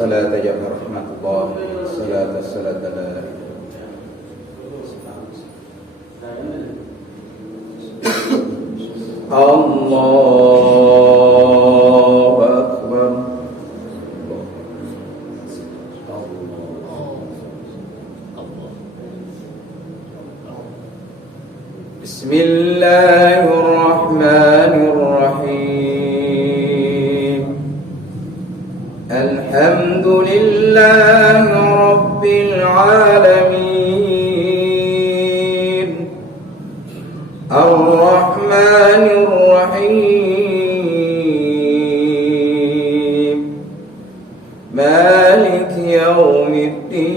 Salat ya rahmatullah, salat ala Allahu Akbar. Bismillahirrahmanirrahim. Alhamdulillahi rabbil alamin. Ar-Rahmanir Rahim. Malik yaumiddin.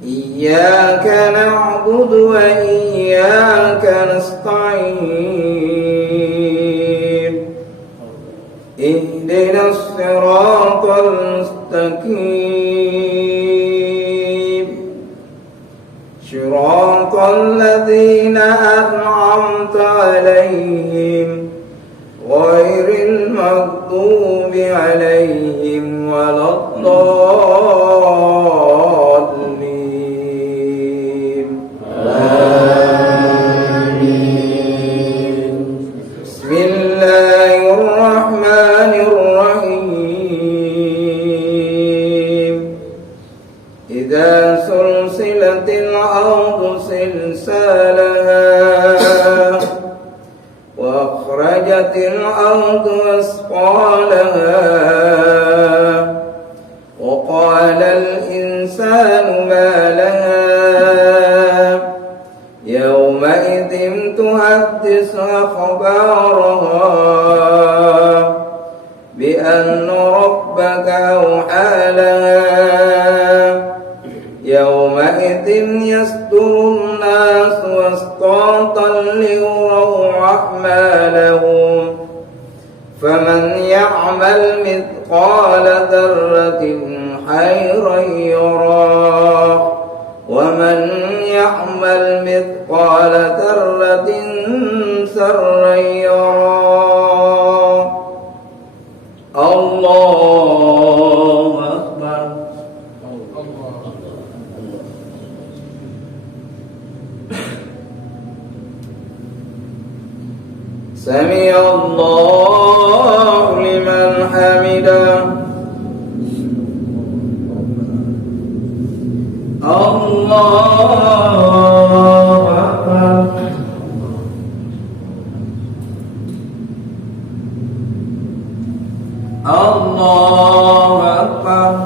Iyyaka na'budu wa iyyaka nasta'in. Ihdinas siratal mustaqim. Shiratal ladzina an'amta 'alaihim ghairil maghdubi 'alaihim waladdallin. Amin. Bismillahirrahmanirrahim. Idza sulsilatil ardu silsalaha wa akhrajatil ardu asqalaha wa qala al insanu ma laha yawma idzin tuhaddisu akhbaraha bi anna rabbaka awha laha يومئذ يصدر الناس أشتاتا ليروا أعمالهم فمن يعمل مثقال ذرة خيرا يره ومن يعمل مثقال ذرة شرا يره. الله أكبر. سمع الله لمن حمده. الله أكبر. الله أكبر.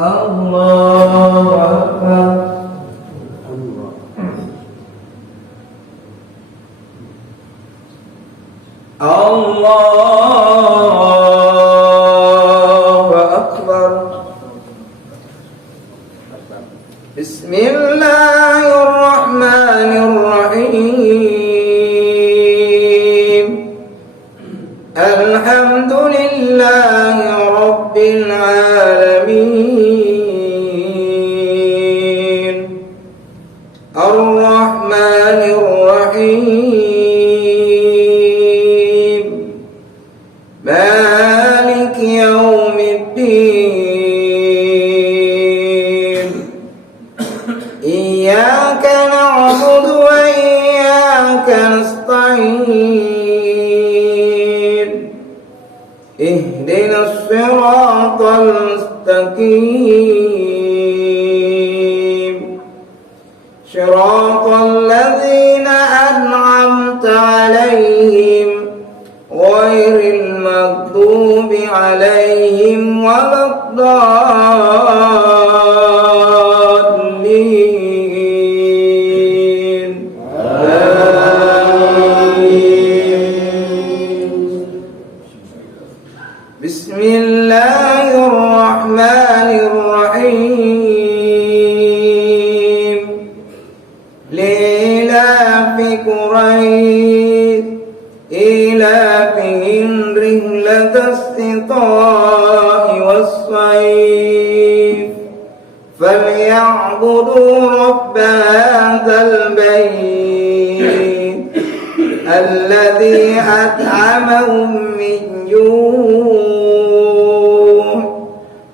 الله أكبر. الله أكبر. بسم الله الرحمن الرحيم. الحمد لله رب العالمين. الصراط المستقيم صراط الذين أنعمت عليهم غير المغضوب عليهم ولا الضالين آمين. بسم الله الرحمن الرحيم لإيلاف قريش إيلافهم رحلة الشتاء والصيف فليعبدوا رب هذا البيت الذي أطعمهم من جوع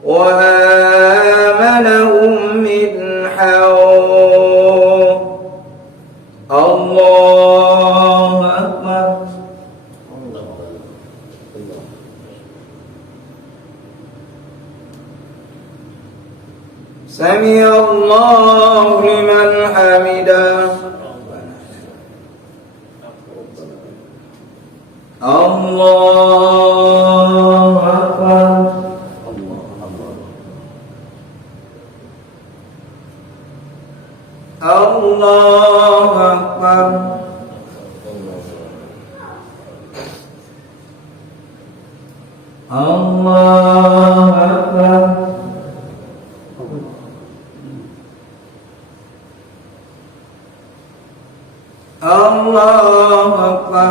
وآمنهم من خوف. الله أكبر. سمع الله لمن حمده. الله أكبر. الله أكبر. الله أكبر. الله أكبر.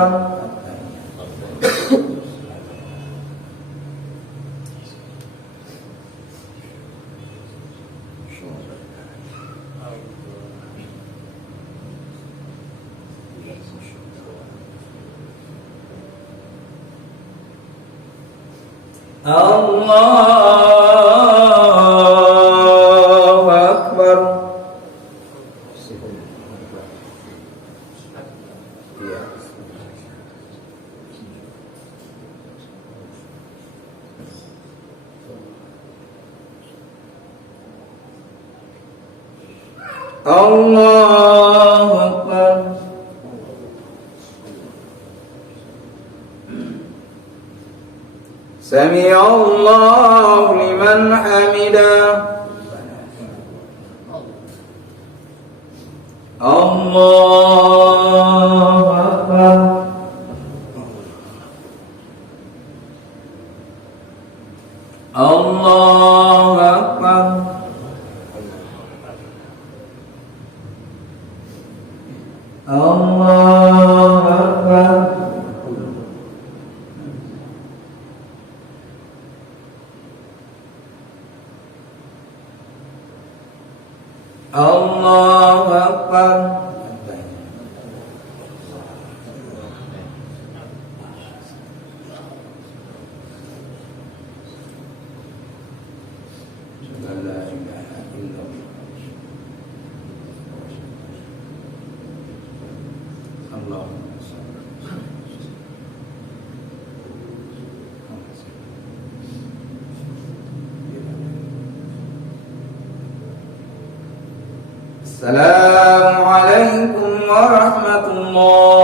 الله أكبر. الله أكبر. سمع الله لمن حمده. الله أكبر. الله أكبر. الله أكبر. الله أكبر. السلام عليكم ورحمة الله.